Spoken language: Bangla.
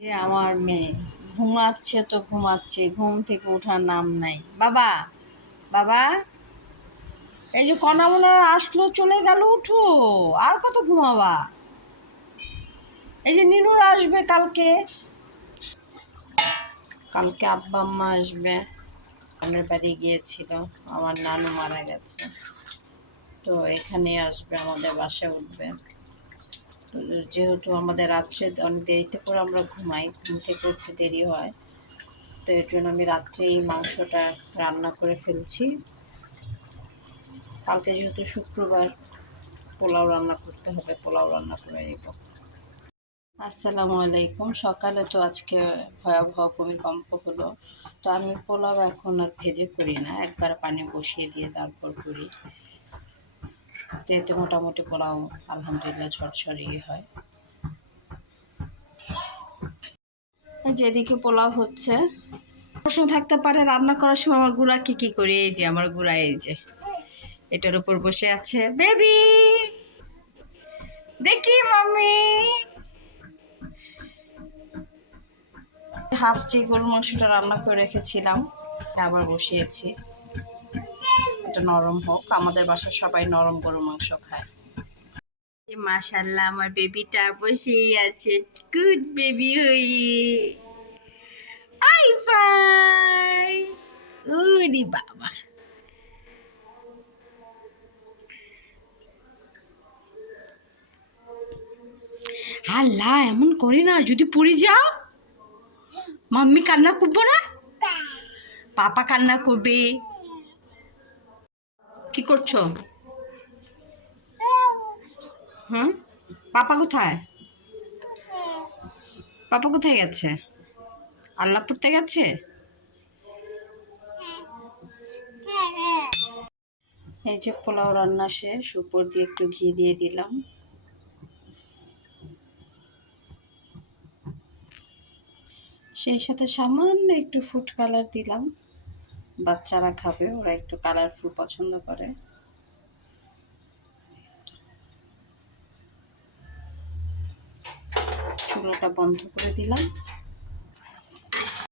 যে আমার মেয়ে ঘুমাচ্ছে তো ঘুমাচ্ছে, ঘুম থেকে ওঠার নাম নাই। বাবা, বাবা, এই যে কণা মনে হয় আসলো, চলে গেল, উঠো। আর কত ঘুমাবা? এই যে নীনুর আসবে কালকে, কালকে আব্বা আম্মা আসবে। আমাদের বাড়ি গিয়েছিল, আমার নানু মারা গেছে, তো এখানে আসবে, আমাদের বাসায় উঠবে। তো যেহেতু আমাদের রাত্রে অনেক দেরিতে করে আমরা ঘুমাই, ঘুম থেকে উঠতে দেরি হয়, তো এর জন্য আমি রাত্রে এই মাংসটা রান্না করে ফেলছি। কালকে যেহেতু শুক্রবার, পোলাও রান্না করতে হবে, পোলাও রান্না করে নিব। আসসালামু আলাইকুম। সকালে তো আজকে ভয়াবহ ভূমিকম্প হলো, তো আমি পোলাও এখন আর ভেজে করি না, একবার পানি বসিয়ে দিয়ে তারপর করি। তো এতে মোটামুটি পোলাও আলহামদুলিল্লাহ ঝরঝরিয়ে হয়। যেদিকে পোলাও হচ্ছে, প্রশ্ন থাকতে পারে রান্না করার সময় আমার গুঁড়া কি করি। এই যে আমার গুঁড়া, এই যে এটার উপর বসে আছে বেবি, দেখি মাম্মি। হাফ যে গরুর মাংসটা রান্না করে রেখেছিলাম, আবার বসিয়েছি। এটা নরম হোক, আমাদের বাসায় সবাই নরম গরুর মাংস খায়। মাশাআল্লাহ, আমার বেবিটা বসেই আছে, গুড বেবি হয়ে। আই ফাই, ওরে বাবা। আল্লাহ, এমন করি না, যদি পড়ে যাও মাম্মি কান্না করবো না? পাপা কান্না করবে। কি করছো? হুম, পাপা কোথায়? পাপা কোথায় গেছে? আল্লাহ পড়তে গেছে। এই যে পোলাও রান্না শেষ, উপর দিয়ে একটু ঘি দিয়ে দিলাম। সেই সাথে সামান্য একটু ফুড কালার দিলাম, বাচ্চারা খাবে, ওরা একটু কালারফুল পছন্দ করে। চুলাটা বন্ধ করে দিলাম।